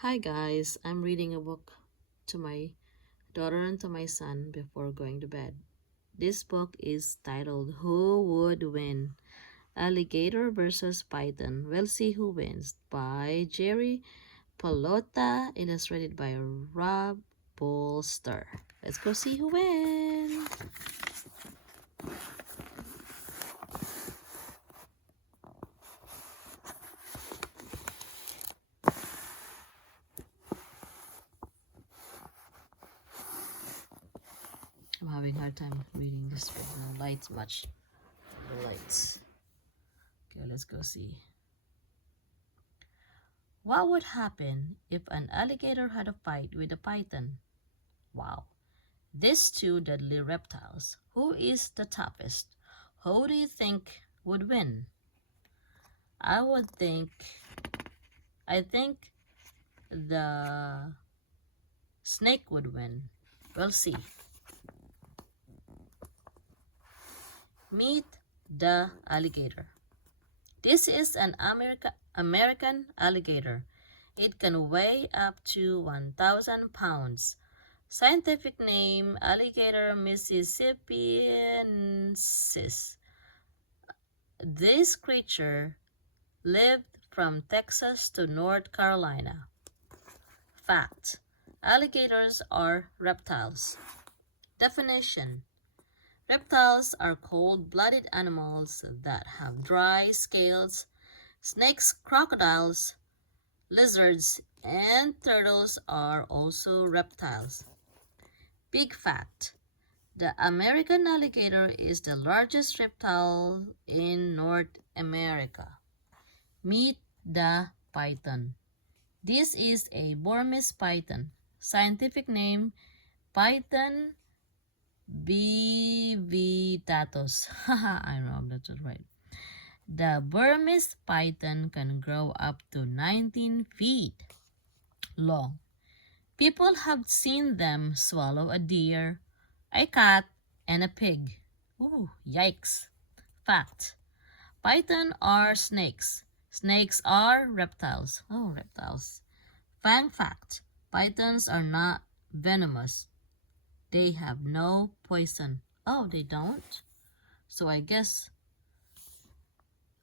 Hi guys, I'm reading a book to my daughter and to my son before going to bed. This book is titled Who Would Win? Alligator versus Python. We'll see who wins by Jerry Palota, illustrated by Rob Bolster. Let's go see who wins. I'm having a hard time reading this book. No lights much. No lights. Okay, let's go see. What would happen if an alligator had a fight with a python? Wow. These two deadly reptiles. Who is the toughest? Who do you think would win? I think the snake would win. We'll see. Meet the alligator. This is an American alligator. It can weigh up to 1,000 pounds. Scientific name, Alligator mississippiensis. This creature lived from Texas to North Carolina. Fact: alligators are reptiles. Definition: reptiles are cold-blooded animals that have dry scales. Snakes, crocodiles, lizards, and turtles are also reptiles. Big fact: the American alligator is the largest reptile in North America. Meet the python. This is a Burmese python. Scientific name, Python bivitatus. Haha, I know that's right. The Burmese python can grow up to 19 feet long. People have seen them swallow a deer, a cat, and a pig. Ooh, yikes. Fact: python are snakes. Snakes are reptiles. Oh, reptiles. Fun fact: pythons are not venomous. They have no poison. Oh, they don't? So I guess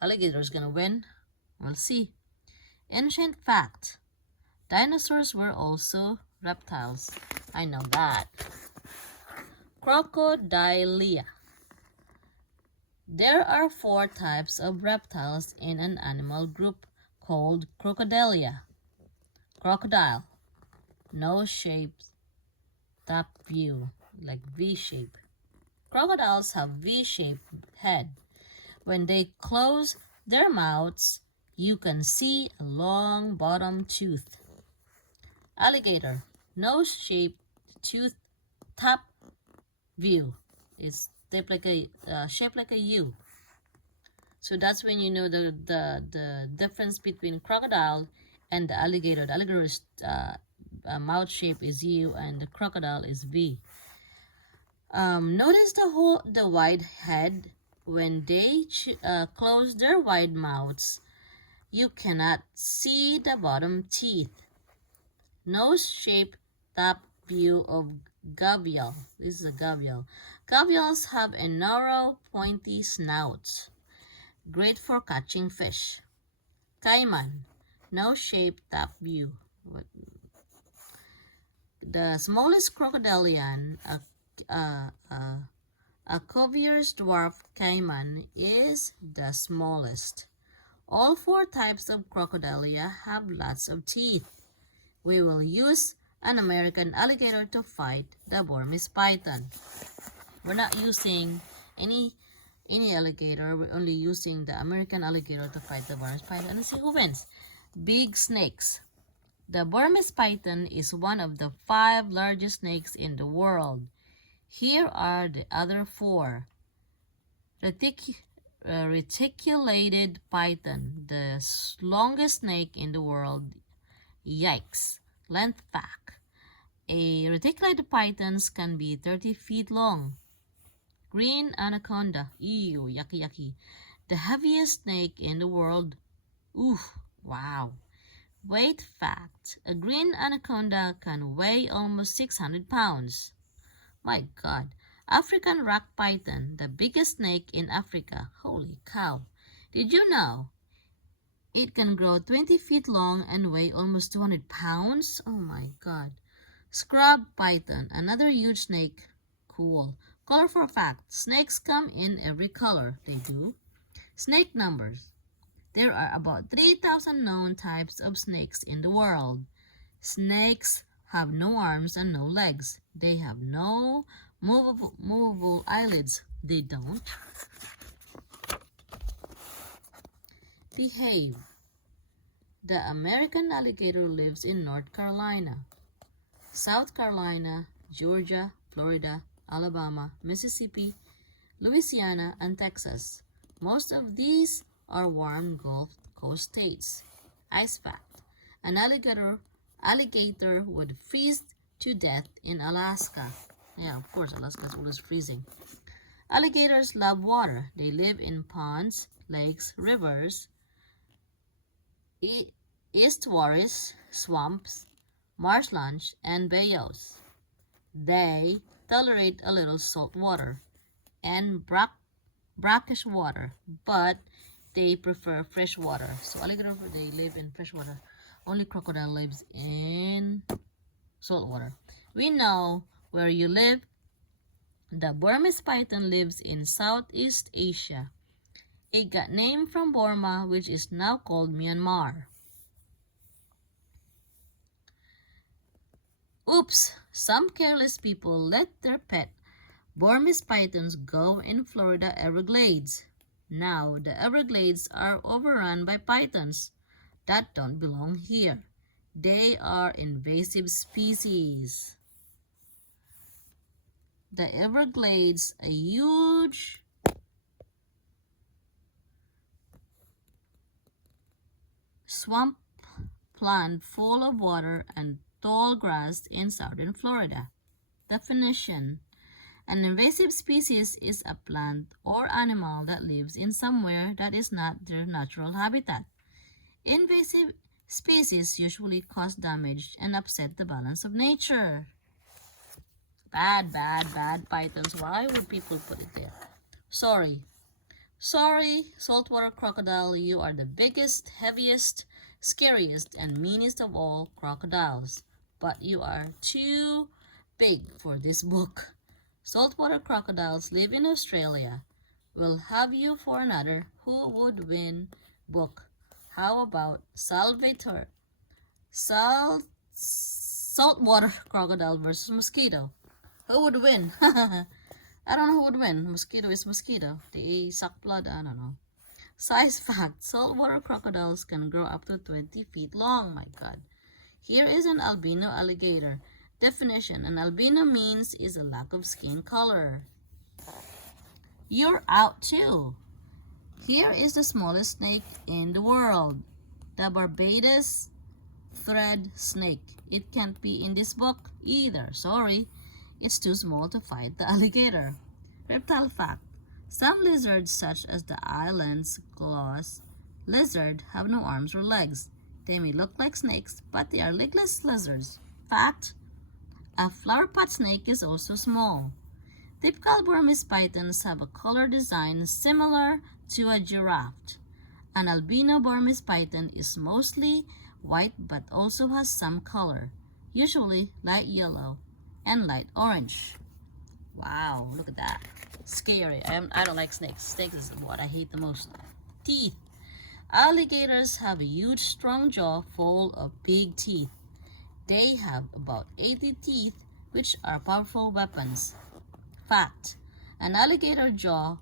alligator's gonna win. We'll see. Ancient fact: dinosaurs were also reptiles. I know that. Crocodilia. There are 4 types of reptiles in an animal group called Crocodilia. Crocodile. Nose shape, top view, like V-shape. Crocodiles have V-shaped head. When they close their mouths, you can see a long bottom tooth. Alligator. Nose-shaped tooth, top view. It's shaped like a U. So that's when you know the difference between crocodile and the alligator. The alligator's mouth shape is U and the crocodile is V. Notice the wide head. When they close their wide mouths, you cannot see the bottom teeth. Nose shape, top view of gavial. This is a gavial. Gavials have a narrow, pointy snout, great for catching fish. Caiman. Nose shape, top view. The smallest crocodilian, a Cuvier's dwarf caiman, is the smallest. All 4 types of crocodilia have lots of teeth. We will use an American alligator to fight the Burmese python. We're not using any alligator. We're only using the American alligator to fight the Burmese python. Let's see who wins. Big snakes. The Burmese python is one of the 5 largest snakes in the world. Here are the other 4. Reticulated python, the longest snake in the world. Yikes. Length fact: a reticulated pythons can be 30 feet long. Green anaconda. Ew, yucky. The heaviest snake in the world. Ooh, wow. Weight fact. A green anaconda can weigh almost 600 pounds. My God. African rock python, the biggest snake in Africa. Holy cow. Did you know it can grow 20 feet long and weigh almost 200 pounds? Oh my God. Scrub python, another huge snake. Cool. Colorful fact. Snakes come in every color. They do. Snake numbers. There are about 3,000 known types of snakes in the world. Snakes have no arms and no legs. They have no movable eyelids. They don't behave. The American alligator lives in North Carolina, South Carolina, Georgia, Florida, Alabama, Mississippi, Louisiana, and Texas. Most of these are warm Gulf Coast states. Ice fact. An alligator would freeze to death in Alaska. Yeah, of course, Alaska is always freezing. Alligators love water. They live in ponds, lakes, rivers, estuaries, swamps, marshlands, and bayous. They tolerate a little salt water and brackish water, but they prefer fresh water. So alligator, they live in fresh water. Only crocodile lives in salt water. We know where you live. The Burmese python lives in Southeast Asia. It got named from Burma, which is now called Myanmar. Oops, some careless people let their pet Burmese pythons go in Florida Everglades. Now the Everglades are overrun by pythons that don't belong here. They are invasive species. The Everglades, a huge swamp plant full of water and tall grass in southern Florida. Definition. An invasive species is a plant or animal that lives in somewhere that is not their natural habitat. Invasive species usually cause damage and upset the balance of nature. Bad pythons. Why would people put it there? Sorry, saltwater crocodile, you are the biggest, heaviest, scariest, and meanest of all crocodiles. But you are too big for this book. Saltwater crocodiles live in Australia. We'll have you for another Who Would Win book. How about Salvator? Saltwater crocodile versus mosquito. Who would win? I don't know who would win. Mosquito is mosquito. They suck blood. I don't know. Size fact. Saltwater crocodiles can grow up to 20 feet long. My God. Here is an albino alligator. Definition. An albino means is a lack of skin color. You're out too. Here is the smallest snake in the world. The Barbados thread snake. It can't be in this book either. Sorry. It's too small to fight the alligator. Reptile fact. Some lizards, such as the island's claws lizard, have no arms or legs. They may look like snakes, but they are legless lizards. Fact. A flowerpot snake is also small. Typical Burmese pythons have a color design similar to a giraffe. An albino Burmese python is mostly white but also has some color, usually light yellow and light orange. Wow, look at that. Scary. I don't like snakes. Snakes is what I hate the most. Teeth. Alligators have a huge strong jaw full of big teeth. They have about 80 teeth, which are powerful weapons. Fact. An alligator's jaw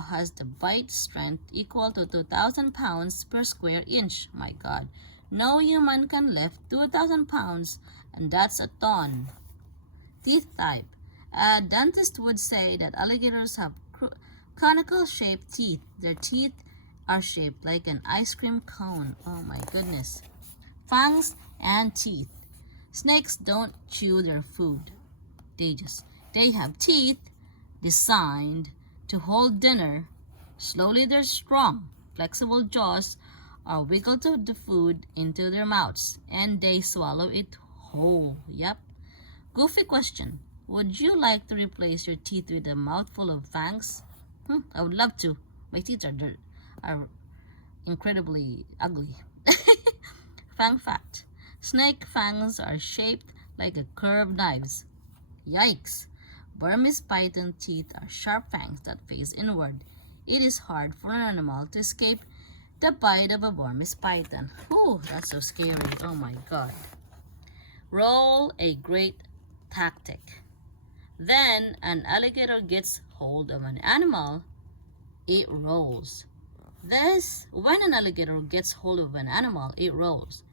has the bite strength equal to 2,000 pounds per square inch. My God. No human can lift 2,000 pounds, and that's a ton. Teeth type. A dentist would say that alligators have conical shaped teeth. Their teeth are shaped like an ice cream cone. Oh my goodness. Fangs and teeth. Snakes don't chew their food. They have teeth designed to hold dinner. Slowly, their strong, flexible jaws wiggle the food into their mouths and they swallow it whole. Yep. Goofy question. Would you like to replace your teeth with a mouthful of fangs? I would love to. My teeth are incredibly ugly. Fang fact. Snake fangs are shaped like a curved knives. Yikes! Burmese python teeth are sharp fangs that face inward. It is hard for an animal to escape the bite of a Burmese python. Ooh, that's so scary. Oh my god. Roll a great tactic. Then an alligator gets hold of an animal, it rolls. When an alligator gets hold of an animal, it rolls.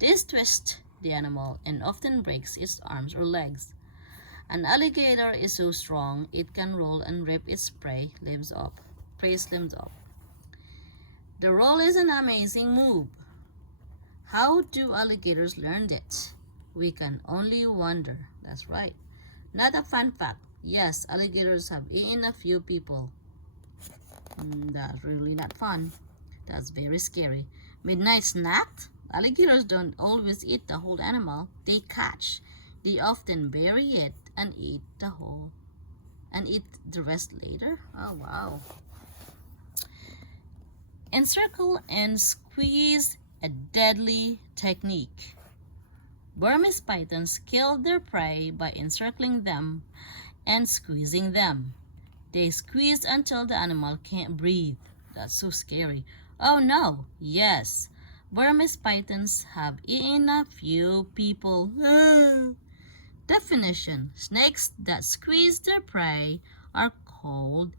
This twists the animal and often breaks its arms or legs. An alligator is so strong it can roll and rip its prey limbs off. The roll is an amazing move. How do alligators learn it? We can only wonder. That's right. Not a fun fact. Yes, alligators have eaten a few people. That's really not fun. That's very scary. Midnight snack? Alligators don't always eat the whole animal. They catch. They often bury it and eat the rest later. Oh wow. Encircle and squeeze, a deadly technique. Burmese pythons kill their prey by encircling them and squeezing them. They squeeze until the animal can't breathe. That's so scary. Oh no, yes. Burmese pythons have eaten a few people. Definition. Snakes that squeeze their prey are called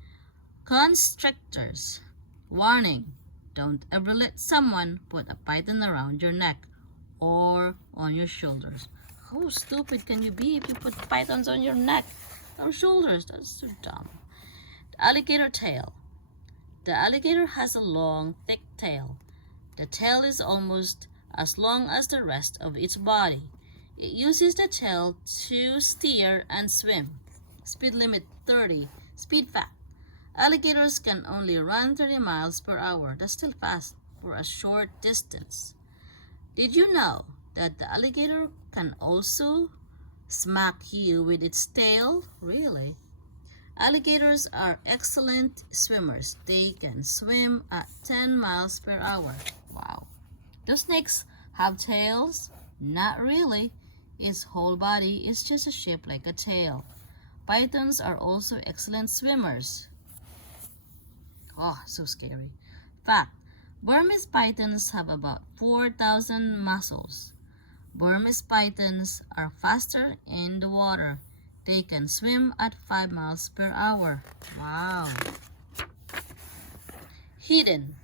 constrictors. Warning. Don't ever let someone put a python around your neck or on your shoulders. How stupid can you be if you put pythons on your neck or shoulders? That's so dumb. The alligator tail. The alligator has a long, thick tail. The tail is almost as long as the rest of its body. It uses the tail to steer and swim. Speed limit 30. Speed fact. Alligators can only run 30 miles per hour. That's still fast for a short distance. Did you know that the alligator can also smack you with its tail? Really? Alligators are excellent swimmers. They can swim at 10 miles per hour. Wow. Do snakes have tails? Not really. Its whole body is just shaped like a tail. Pythons are also excellent swimmers. Oh, so scary. Fact. Burmese pythons have about 4,000 muscles. Burmese pythons are faster in the water. They can swim at 5 miles per hour. Wow. Hidden.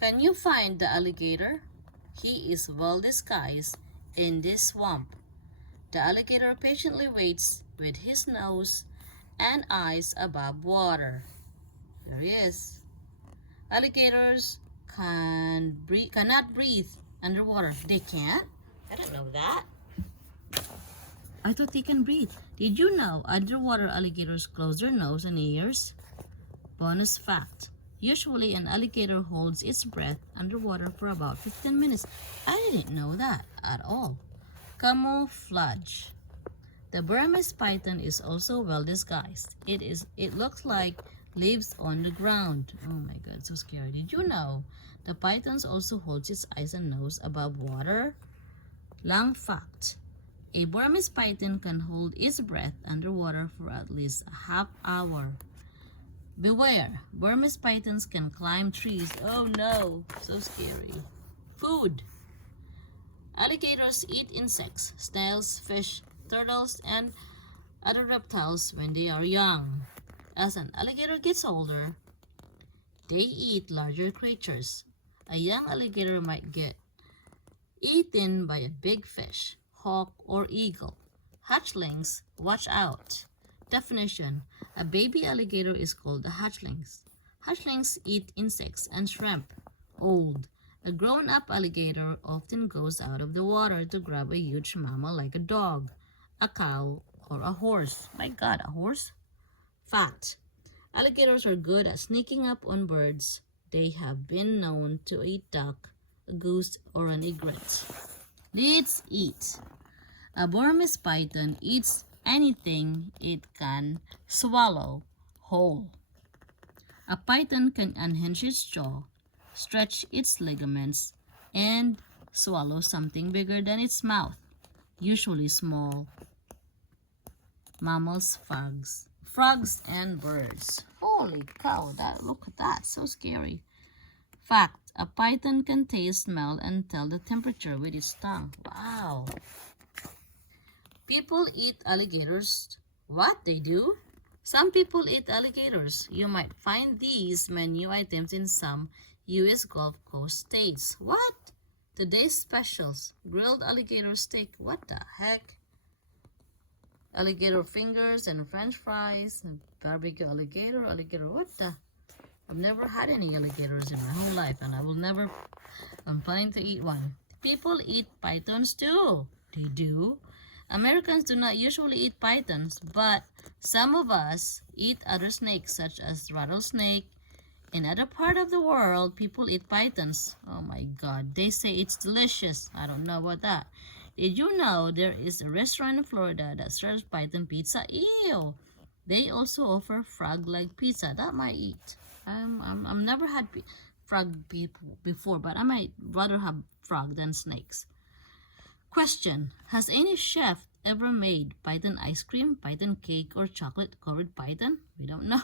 Can you find the alligator? He is well disguised in this swamp. The alligator patiently waits with his nose and eyes above water. There he is. Alligators cannot breathe underwater. They can't? I didn't know that. I thought they can breathe. Did you know underwater alligators close their nose and ears? Bonus fact. Usually an alligator holds its breath underwater for about 15 minutes. I didn't know that at all. Camouflage. The Burmese python is also well disguised. It looks like lives on the ground. Oh my god, so scary. Did you know the pythons also holds its eyes and nose above water? Long fact. A Burmese python can hold its breath underwater for at least a half hour. Beware, Burmese pythons can climb trees. Oh no, so scary. Food. Alligators eat insects, snails, fish, turtles, and other reptiles when they are young. As an alligator gets older, they eat larger creatures. A young alligator might get eaten by a big fish, hawk, or eagle. Hatchlings, watch out. Definition. A baby alligator is called a hatchlings. Hatchlings eat insects and shrimp. Old. A grown-up alligator often goes out of the water to grab a huge mammal like a dog, a cow, or a horse. My god, a horse? Fact. Alligators are good at sneaking up on birds, They have been known to eat duck, a goose, or an egret. Let's eat. A Burmese python eats anything it can swallow whole. A python can unhinge its jaw, stretch its ligaments, and swallow something bigger than its mouth, usually small mammals, frogs, and birds. Holy cow, look at that, so scary. Fact, a python can taste, smell, and tell the temperature with its tongue. Wow. People eat alligators. What, they do? Some people eat alligators. You might find these menu items in some U.S. Gulf Coast states. What? Today's specials. Grilled alligator steak. What the heck? Alligator fingers and French fries. Barbecue alligator. What the? I've never had any alligators in my whole life, and I'm planning to eat one. People eat pythons too. They do. Americans do not usually eat pythons, but some of us eat other snakes such as rattlesnake. In other part of the world, people eat pythons. Oh my God, they say it's delicious. I don't know about that. Did you know there is a restaurant in Florida that serves python pizza? Ew! They also offer frog-leg pizza. That might eat. I've never had frog before, but I might rather have frog than snakes. Question: has any chef ever made python ice cream, python cake, or chocolate-covered python? We don't know.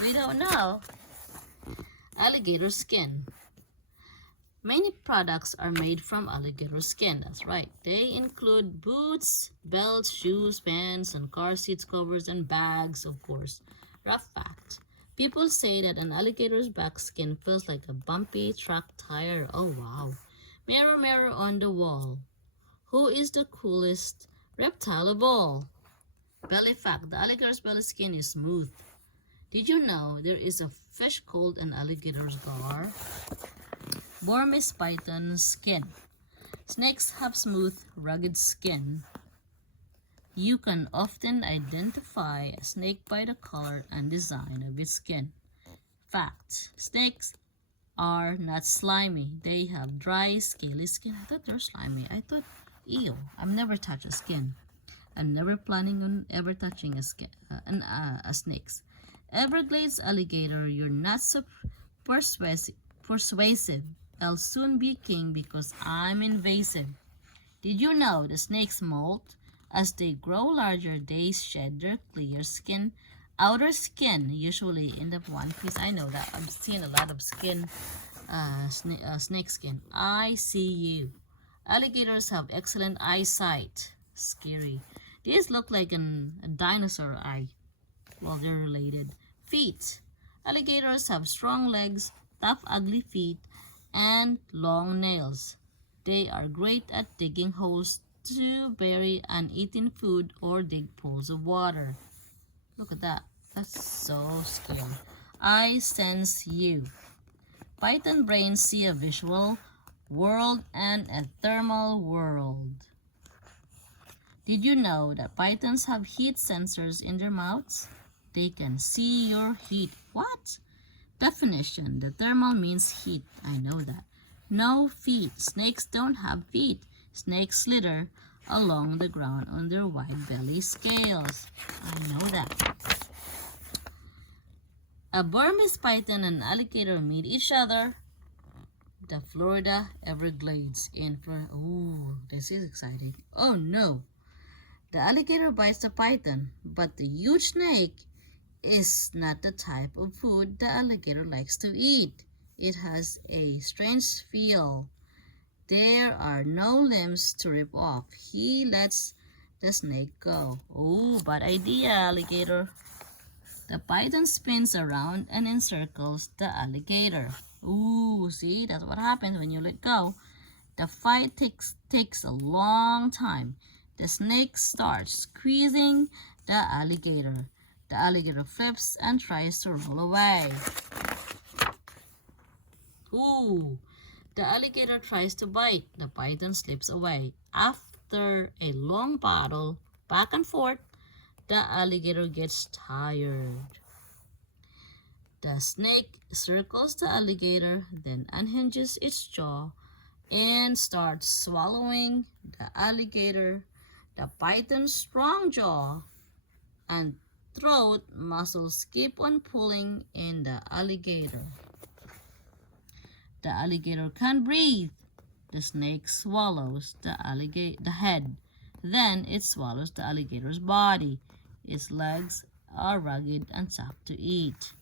We don't know. Alligator skin. Many products are made from alligator skin. That's right. They include boots, belts, shoes, pants, and car seats, covers, and bags, of course. Rough fact. People say that an alligator's back skin feels like a bumpy truck tire. Oh, wow. Mirror, mirror on the wall. Who is the coolest reptile of all? Belly fact. The alligator's belly skin is smooth. Did you know there is a fish called an alligator's gar? Burmese python skin. Snakes have smooth, rugged skin. You can often identify a snake by the color and design of its skin. Fact. Snakes are not slimy. They have dry, scaly skin. I thought they're slimy. I thought, ew, I've never touched a skin. I'm never planning on ever touching a snake's. Everglades alligator, you're not so persuasive. I'll soon be king because I'm invasive. Did you know the snakes molt? As they grow larger, they shed their clear skin, outer skin, usually in the one piece. I know that. I've seen a lot of skin, snake skin. I see you. Alligators have excellent eyesight. Scary. These look like a dinosaur eye. Well, they're related. Feet. Alligators have strong legs, tough, ugly feet, and long nails. They are great at digging holes to bury uneaten food or dig pools of water. Look at that. That's so scary. I sense you. Python brains see a visual world and a thermal world. Did you know that pythons have heat sensors in their mouths? They can see your heat. What? Definition. The thermal means heat. I know that. No feet. Snakes don't have feet. Snakes slither along the ground on their wide belly scales. I know that. A Burmese python and alligator meet each other. The Florida Everglades in Florida. Ooh, this is exciting. Oh no. The alligator bites the python, but the huge snake is not the type of food the alligator likes to eat. It has a strange feel. There are no limbs to rip off. He lets the snake go. Oh, bad idea, alligator. The python spins around and encircles the alligator. Ooh, see, that's what happens when you let go. The fight takes a long time. The snake starts squeezing the alligator. The alligator flips and tries to roll away. Ooh, the alligator tries to bite. The python slips away. After a long battle, back and forth, the alligator gets tired. The snake circles the alligator, then unhinges its jaw and starts swallowing the alligator. The python's strong jaw and throat muscles keep on pulling in the alligator. The alligator can't breathe. The snake swallows the head. Then it swallows the alligator's body. Its legs are rugged and tough to eat.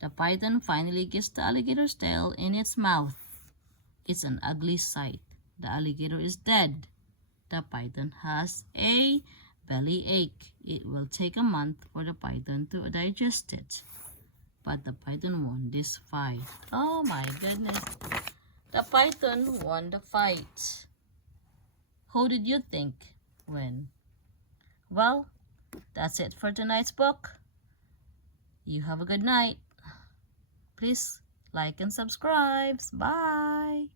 The python finally gets the alligator's tail in its mouth. It's an ugly sight. The alligator is dead. The python has a belly ache. It will take a month for the python to digest it. But the python won this fight. Oh my goodness. The python won the fight. Who did you think win? Well, that's it for tonight's book. You have a good night. Please like and subscribe. Bye.